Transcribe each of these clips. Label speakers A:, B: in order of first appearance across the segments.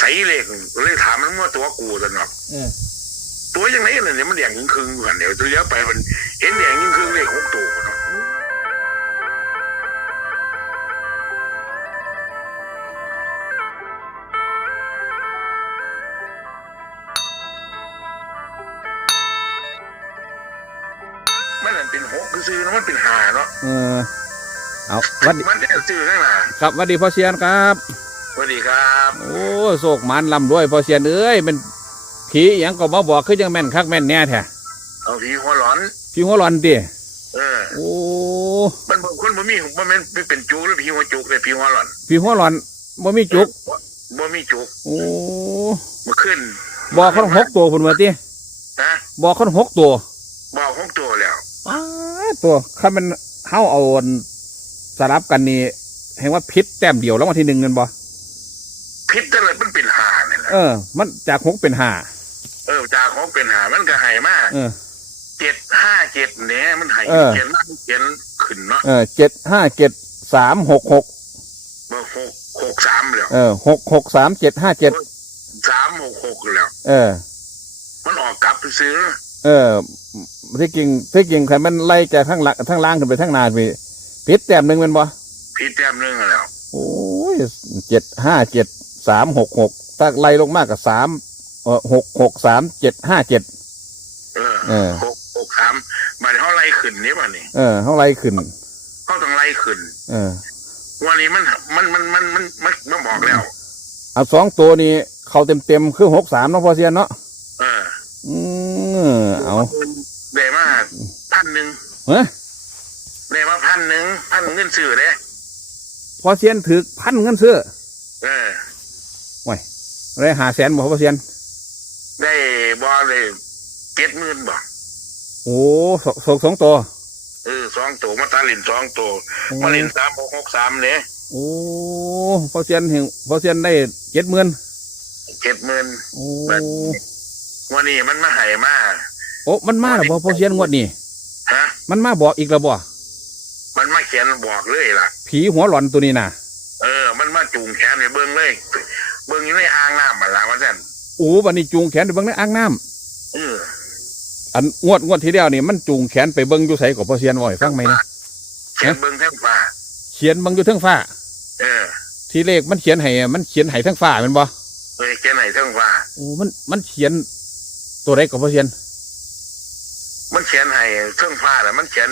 A: ใส่เลขเลยถามมันมั่วตัวกูตลอด
B: เออ
A: ตัวยังไงล่ะเนี่ยมันแดงยิ่งครึ่งอยู่หันเดี๋ยวตัวเลี้ยวไปมันเห็นแดงยิ่งครึ่งเลขหกตัวเนาะมันนั่นเป็นหกซื้อๆเนาะมันเป็นหาเนาะ
B: เออเอาวัดดี
A: มันได้ซื้อข้างหน้า
B: ครับวัดดีพ่อเชียนครับ
A: ส วัสดีครับ
B: โอ้โศกหมันลำด้วยพ่อเชียนเอ้ยเป็นผีอหยังก็มาบอกคือยังแม่นคักแม่นแน่แท้
A: เอาผีหัวหลอน
B: พี่หัวร้อนติ
A: เออ
B: โอ้
A: มันบางคนบ่มีมันเป็นมันเป็นจุกหรือผีหัวจุกเลยผีหัวหลอน
B: พี่หัวร้อนบ่มีจุก
A: บ่มีจุก
B: โอ้
A: มาขึ้น
B: บอกคนหกตัวพุ่นว่าติ
A: นะ
B: บอกคนหกตัว
A: บอกหกตัวแล้ว
B: อ้าตัวคันมันเฮาเอาอันสลับกันนี่เห็นว่าพิษแต้มเดียวแล้ววันที่หนึ่งเงินบ่
A: พิษแต่ละมันเป็นหาเนี่ยแหละ
B: เออ มันจากหกเป็นห้า
A: เออจากของเป็นหามันก็ใหายมาก
B: เออ
A: เจ็ดห้าเจ็ดเนี่ยมันใหาย
B: เออ
A: เขียนมากเขียนขึ้นเนาะ
B: เออเจ็ดห้าเจ็ดสามหกหก
A: เบอร์หกหกสามแล้ว
B: เออหกหกสามเจ็ดห้าเจ็ด
A: สามหกหกแล้ว
B: เออ
A: มันออกกลับไปซื้อ
B: เออที่จริงที่จริงใครมันไล่จากทั้งหลังทั้งล่างขึ้นไปทั้งหนาไปพิษแต้มหนึ่งแมันบ่
A: พิษแต้มหนึงแล้ว
B: โอ้ยเจ็ดห้าเจ็ด สามหกหกถ้าไล่ลงมากกับสามเออหกหกสามเจ็ดห้าเจ็ด
A: เออ
B: เออ
A: หกหกสามบัดนี้เขาไล่ขึ้นนี่บ่นี่
B: เออเขาไล่ขึ้น
A: เขาต้องไล่ขึ้น
B: เออ
A: วันนี้มันมันมันมันมันมันมันบอกแล้ว
B: เอาสองตัวนี้เขาเต็มเต็มๆคือหกสามเนาะพอเซียนเนาะ
A: เออ
B: อืมเอา
A: ได้มาพันหนึ่ง
B: เฮ้ย
A: ได้มาพันหนึ่งพันเงินซื้อเลย
B: พอเซียนถือพันเงินซื้อ
A: เออ
B: ได้หาแสนบ่พอเซียน
A: ได้บอเลยเจ็ดหมื่นบ่
B: โอ้สองสองสองตัว
A: เออสองตัวมาตาลินสองตัวมาลินสามหกหกสามเลย
B: โอ้พอเซียนเห็นพอเซียนได้เจ็ดหมื่น
A: เจ็ดหมื่น
B: โอ้
A: วันนี้มันมาใหายมา
B: โอ้มันมาแล้วบ่พอเซียนงวดนี้
A: ฮะ
B: มันมาบอกอีกแล้วบ่
A: มันมาเขียนบอกเลยล่ะ
B: ผีหัวหลอนตัวนี้น่ะ
A: เออ มันมาจูงแขนในเบิ้งเลย เบิ้งอยู่ในอ่างน้ำมันละว่าสั่น
B: โอ้วันนี้จูงแขนไปเบิ่งในอ่างน้ำ
A: เออ
B: อันงวดงวดที่แล้วนี่มันจูงแขนไปเบิ่งอยู่ไสกับพอเซียนบ่ให้ฟังไหมนะ
A: เขียนเบิ้งแท่งฟ้า
B: เขียนเบิ่งอยู่เทั้งฟ้า
A: เออ
B: ที่เลขมันเขียนให้มันเขียนให้เทั้งฟ้าแม่นบ่
A: เออเขียนไหนแท่งฟ้า
B: โอ้มันมันเขียนตัวใดกับพอเซียน
A: มันเขียนให้แท่งฟ้าแต่ะมันเขียน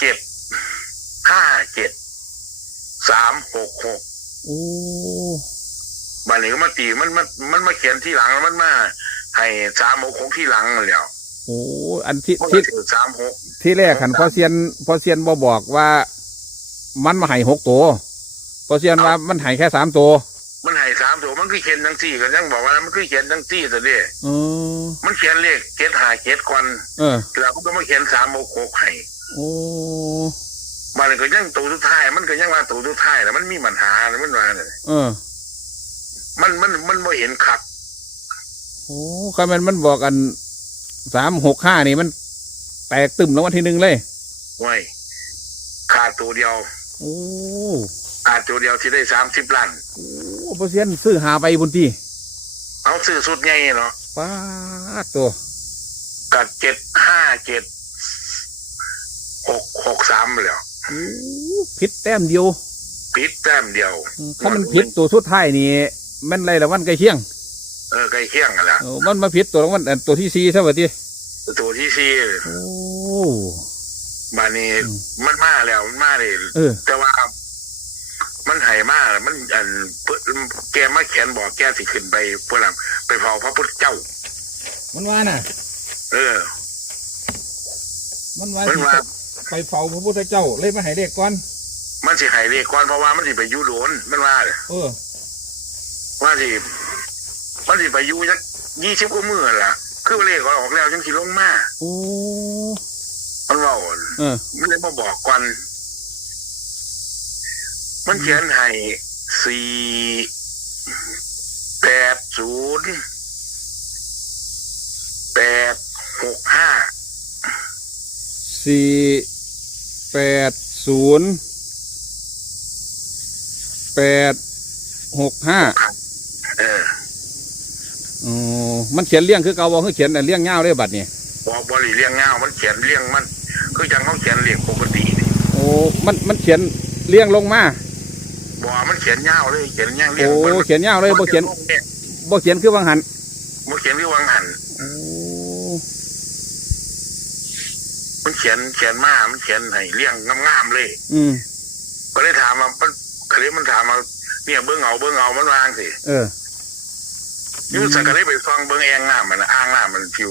A: เจ็ดห้าเจ็ดสามหกหก
B: โอ้
A: บันนี้ก็มาตีมันมันมันมาเขียนที่หลังแล้วมันมาให้สามหกหกที่หลังแล้ว
B: โอ้อันที่
A: มัน
B: ที่
A: ก็ถือสามหก
B: ที่แรกหันพอเซียนพอเซียนบ่บอกว่า มันมาให้หกตัวพอเซียนว่ามันให้แค่สามตัว
A: มันให้สามตัวมันคือเขียนทั้งสี่ก็ยังบอกว่ามันคือเขียนทั้งสี่ตัวเดีย
B: เออ
A: มันเขียนเลขเจ็ดหาเจ็ดควัน
B: เออ
A: แล้วก็มาเขียนสามหกหกให้
B: โอ้
A: มันก็ยังตัวสุดท้ายมันก็ยังว่าตัวสุดท้ายแล้วมันมีปัญหาแล้วมันว่าเนี่ย
B: เออ
A: มันมันมันไม่เห็นขัด
B: โอ้คำมันมันบอกกันสามหกห้านี่มัน แตกตึมแล้ววันที่หนึ่งเลย
A: ไว้ขาดตัวเดียว
B: โอ้
A: ขาดตัวเดียวที่ได้สามสิบล้าน
B: โอ้พอเซียนซื้อหาไปบุญที่
A: เอาซื้อสุดใหญ่เนาะ
B: ป้าดตัว
A: กับเจ็ดห้าเจ็ดหกหกสามแล้ว
B: โอ้ผิดแต้มเดียว
A: ปิดแต้มเดียว
B: ถ้ามันผิดตัวสุดท้ายนี่ มันไรละวันใกล้เคียง
A: เออใกล้เคียงกันแล้ว
B: เออมันมาผิดตัวรางวัลอันตัวที่สี่ใช่ไหมที่
A: ตัวที่สี่
B: โอ้
A: บานนี้
B: อืม
A: มันมาแล้วมันมาเลย
B: เออ
A: แต่ว่า มันใหายมาแล้วมันอันเพิ่นแกมาเขียนบอกแกสิขึ้นไปพวกเราไปเผาพระพุทธเจ้า
B: มันว่าน่ะ
A: เออ
B: มันว่า
A: มัน
B: สิ
A: ว่า
B: ไปเฝ้าพระพุทธเจ้าเลยมาให้เด็กก่อน
A: มันสิใหายเรียกก่อนเพราะว่ามันสิไปอยูโดนมันว่า
B: เออ
A: ว่าสิมันสิไปอยูยักยี่สิบกว่ามือล่ะ คือเลขออกแล้วจังสิลงมา
B: โอ้
A: มันว่า
B: เออ
A: มันเลยมาบอกก่อนมันเขียนให้สี่แปดศูนย์แปดหกห้า
B: สี่แปดศูนย์แปดหกห้า
A: เอ
B: มันเขียนเลี้ยงคือเก่าบ่คือเขียนแต่เลี้ยงเงาวเลยบัดนี้
A: บอบริเลี้ยงเงามันเขียนเลี้ยงมัน คือจังเขาเขียนเลี้ยงปกตินี่
B: โอ้มันมันเขียนเลี้ยงลงมา
A: บอมันเขียนเงาเลยเขียนเงี้ยงเลี้ยง
B: โอ้
A: มัน
B: เขียนเงาวเลยบ่เขียนบ่เขียนคือวังหัน
A: บ่เขียนที่วังหัน
B: โอ้
A: มันเขียนเขียนมามันเขียนให้เลี้ยงงามๆเลย
B: อืม
A: ก็เลยถามมามันเคยมันถามมาเนี่ยเบิ้งเอาเบิ้งเอามันวางสิ
B: เออ
A: อยูสักก็ได้ไปฟังเบิ้งแองน้ำมันน่ะอ้างน้ำมันผิว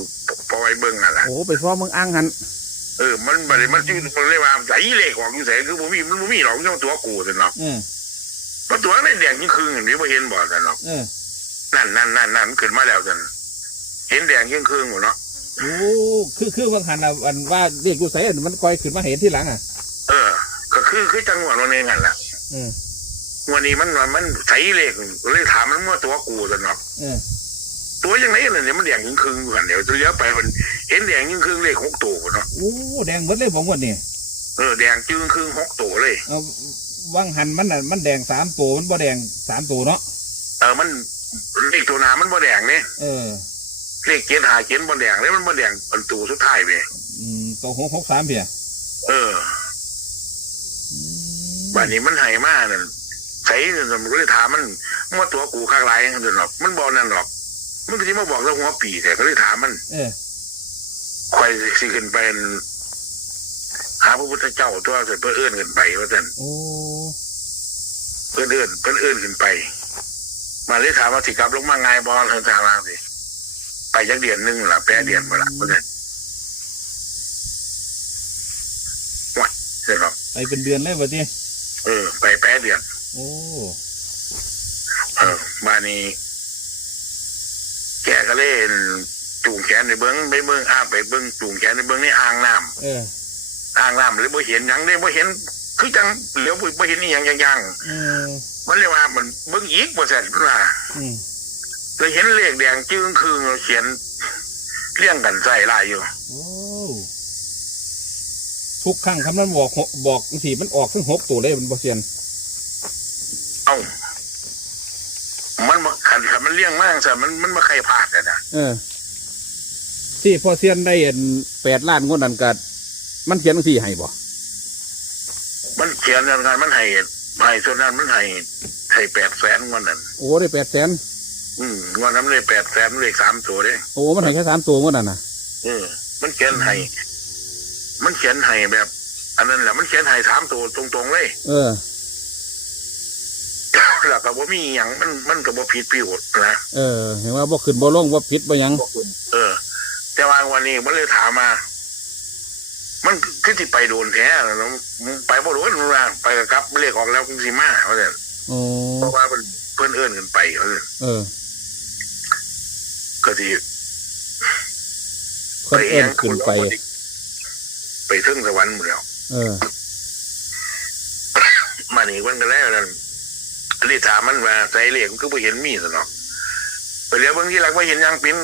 A: ปล่อยเบิ้งนั่นแหละ
B: โอ้ไปฟ้องเมืองอ่างหัน
A: เออมันมันมันชื่อมันเรียกว่าใส่เลขของอยู่ใส่คือบ่มีมันบ่มีหรอกย่องตัวกูสิเนาะ
B: อืม
A: เพราะตัวนั้นแดงยิ่งคืนอย่างนี้บ่เห็นบ่สิเนาะ
B: เออ
A: นั่นนั่นนั่นนั่นมันขึ้นมาแล้วจันเห็นแดงยิ่งคืนหมดเนาะ
B: โอ้คือคือวังหันอะอันว่าเรียกอยู่ไสมันคอยขึ้นมาเห็นที่หลังอะ
A: เออ ก็คือคือจังหวะวันนี้นั่นแหละ
B: อืม
A: วันนี้มันมันใส่เลขเลยถามมันว่าตัวกูสิเนาะ
B: เออ
A: ตัวยังไงน่ะเนี่ยมันแดงยิ่งคืนอยู่กันเดี๋ยวตัวเลี้ยวไปมันเห็นแดงยิ่งคืนเลขหกตัวเนาะ
B: โอ้แดงเบิดเลยผมวันนี้
A: เออแดงจึงคืนหกตัวเลย
B: เอาวังหันมันน่ะมันแดงสามตัวมันบ่แดงสามตัวเนาะ
A: เออมันเลขตัวหนามันบ่แดงเนี่ย
B: เออ
A: เลขเจ็ดหาเจ็ดบ่แดงเลยมันบ่แดงเป็นตัวสุดท้ายไป
B: อืมตัวหกหกสามเพีย
A: เออ
B: อืม
A: บ้านนี้มันให้มานั่น ใส่นั่นมันก็เลยถามมันมันว่าตัวกูข้างไรนั่นหรอกมันบอกนั่นหรอก มันก็ที่มาบอกแล้วหัวปีแต่ก็เลยถามมัน
B: เออ
A: คอยสิขึ้นไปหาพระพุทธเจ้าตัวเสร็จเพื่อเอื้อนขึ้นไปว่าท่าน
B: โอ้
A: เพื่อนเอื้อนเพื่อนเอื้อนขึ้นไป มาเลยถามว่าสิกลับลงมาไงบอลเธอถามว่าสิไปจักเดือนหนึงล่ะแปดเดือนมาละว่าท่านว้ายเสร็จหรอก
B: ไปเป็นเดือนเลยวันนี้
A: เออ ไปแปดเดือน
B: โอ้
A: เออบ้านนี้แกก็เล่นจูงแขนในเบิ้งไปเบิ้งอ้าไปเบิ้งจูงแขนในเบิ้งในอ่างน้
B: เออำ
A: อ่างน้ำเลยบ่เห็นหยังเลยบ่เห็น คือจังเหลียวบ่บ่เห็นนี่ยังยังยัง
B: อืม
A: มันเรียกว่ามันเบิ้งอีกบ่เสร็จว่า
B: อืม
A: เลยเห็นเลขแดงจึงคือเขียนเรียงกันใส่ลายอยู่
B: โอ้ทุกครั้งคำนั้นบอกหกบอกสีมันออกทั้งหกตัวเลยมันบ่เซียน
A: เอ้า มันบ่ขันขัน มันเลี้ยงมากซะมันมันบ่ใครพลาดอะนะ
B: เออ ที่พอเซียนได้เห็นแปดล้านงวดนั้นกัดมันเขียนสี่ให้บ่
A: มันเขียนกันมันให้ให้ส่วนนั้นมันให้ให้แปดแสนงวดนั้น
B: โอ้ได้แปดแสน
A: อืมงวดนั้นเลยแปดแสนเลขสามตัวเด้
B: โอ้มันให้แค่สามตัวงวดนั้นน่ะ
A: เออมันเขียนให้มันเขียนให้แบบ อันนั้นแหละมันเขียนให้สามตัวตรงๆเลย
B: เออ
A: แล้วก็บ่มีอหย่างมันมันก็บ่ผิดผิวนะ
B: เออ เห็นว่าบ่ขึ้นบ่ลงบ่ผิดบ่หยัง
A: เออ แต่ว่าวันนี้มันเลยถามมา มันคือที่ไปโดนแท้แล้วนะมึงไปบ่โดนมึงว่าไปกับกลับเลขออกแล้วคุณสิมาเขาเนี่ย
B: โอ้
A: เพราะว่ามันเพื่อนเอื้อนกันไปเขาเนี่ย
B: เออ
A: ก็ที่
B: คนเอิ้นขึ้นไป
A: ไปถึงสวรรค์หมดแล้ว
B: เออ
A: มานี่มันก็แล้วนั่น รีถามมันว่าใส่เหล็กมันก็บ่เห็นมีสนอกไปเรียกเบางทีหลักว่าเห็นหยังเป็น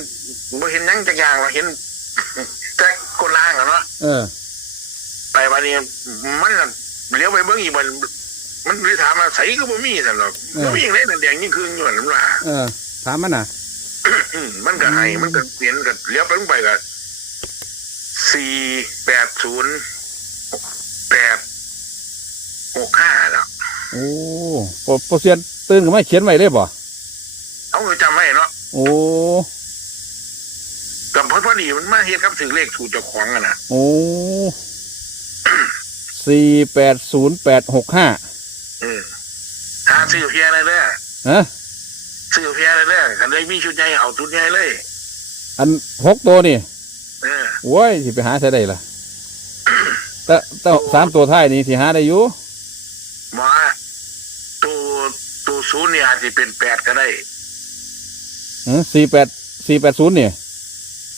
A: บ่เห็นหยังจักอย่างว่าเห็นแต่คนล่างอะเนาะ
B: เออ
A: ไปวันนี้มันน่ะเลี้ยวไปเบิ่งอีกมันมันเลยถามว่าใส่ก็บ่มีสนอก
B: เออ
A: บ่มีอย่างไรนั่นแดงยิ่งคืนอยู่นั่นว่า
B: เออ ถามมันน่ะ
A: อืมมันก็ให้มันก็เปลี่ยนก็เลี้ยวไปลงไปก็สี่แปดศูนย์แปดหกห้าแล้ว
B: โอ้พอพอเซียนตื่นขึ้นมาเขียนไว้เลยบ่
A: เอาไปจำไว้เนาะ
B: โอ้
A: กับพอพอดีมันมาเฮ็ดกับถือเลขสูตรเจ้าของอะนะ
B: โอ้สี่แปดศูนย์แปดหกห้า
A: เออหาซื้อเพียอะไรเด้อ
B: ฮะ
A: ซื้อเพียอะไรเด้อคันได้มีชุดใหญ่เอาชุดใหญ่เลย
B: อันหกตัวนี่
A: เออ
B: โว้ยสิไปหาใช้ได้ล่ะแต่แต่สามตัวท้ายนี่สิหาได้อยู่
A: หมอตัวตัวศูนย์เนี่ยอาจจะเป็นแปดก็ได้
B: สี่แปดสี่แปดศูนย์นี่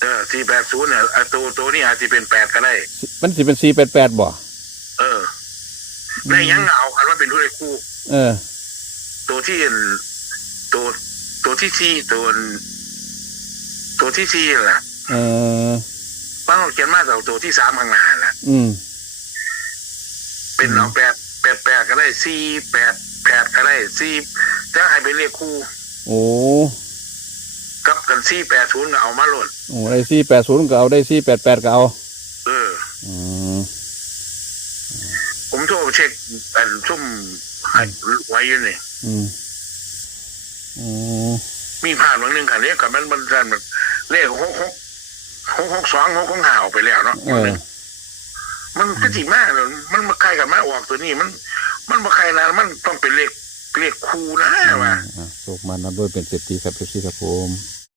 A: เออสี่แปดศูนย์เนี่ยอะตัวตัวนี้อาจจะเป็นแปดก็ได้
B: มันสิเป็นสี่แปดแปดบ่
A: เออได้ยังเอาคันว่าเป็นผู้ใดคู่
B: เออ
A: ตัวที่ตัวตัวที่สี่ตัวตัวที่สี่นั่นแหละ
B: เออ
A: ว่าเราเขียนมาแต่ตัวที่สามข้างหน้าแหละ
B: อืม
A: เป็น
B: อืม
A: เอาแปด สี่แปดแปดก็ได้สี่จะให้เป็นเลขคู่
B: โอ้
A: กับกันสี่แปดศูนย์ก็เอามาโหลด
B: โอ้ได้สี่แปดศูนย์ก็เอาได้สี่แปดแปดก็เอา
A: เออ
B: อืม
A: ผมโทรเช็คอันซุ่มให้ไว้อยู่นี่
B: อืมอืม
A: มีผ่านวันหนึ่งค่ะเรียกกับมันมันมันมันเลขหกหกหกหกสองหกของห่าวไปแล้วเนาะ
B: เออ
A: มันก็จีมากเลยมันมาใครกับมาออกตัวนี้มัน มันมาใครนะมันต้องเป็นเลขเลขคูนะว่า
B: อ่าโชคมานับด้วยเป็นเศรษฐีครับเอฟซีครับผม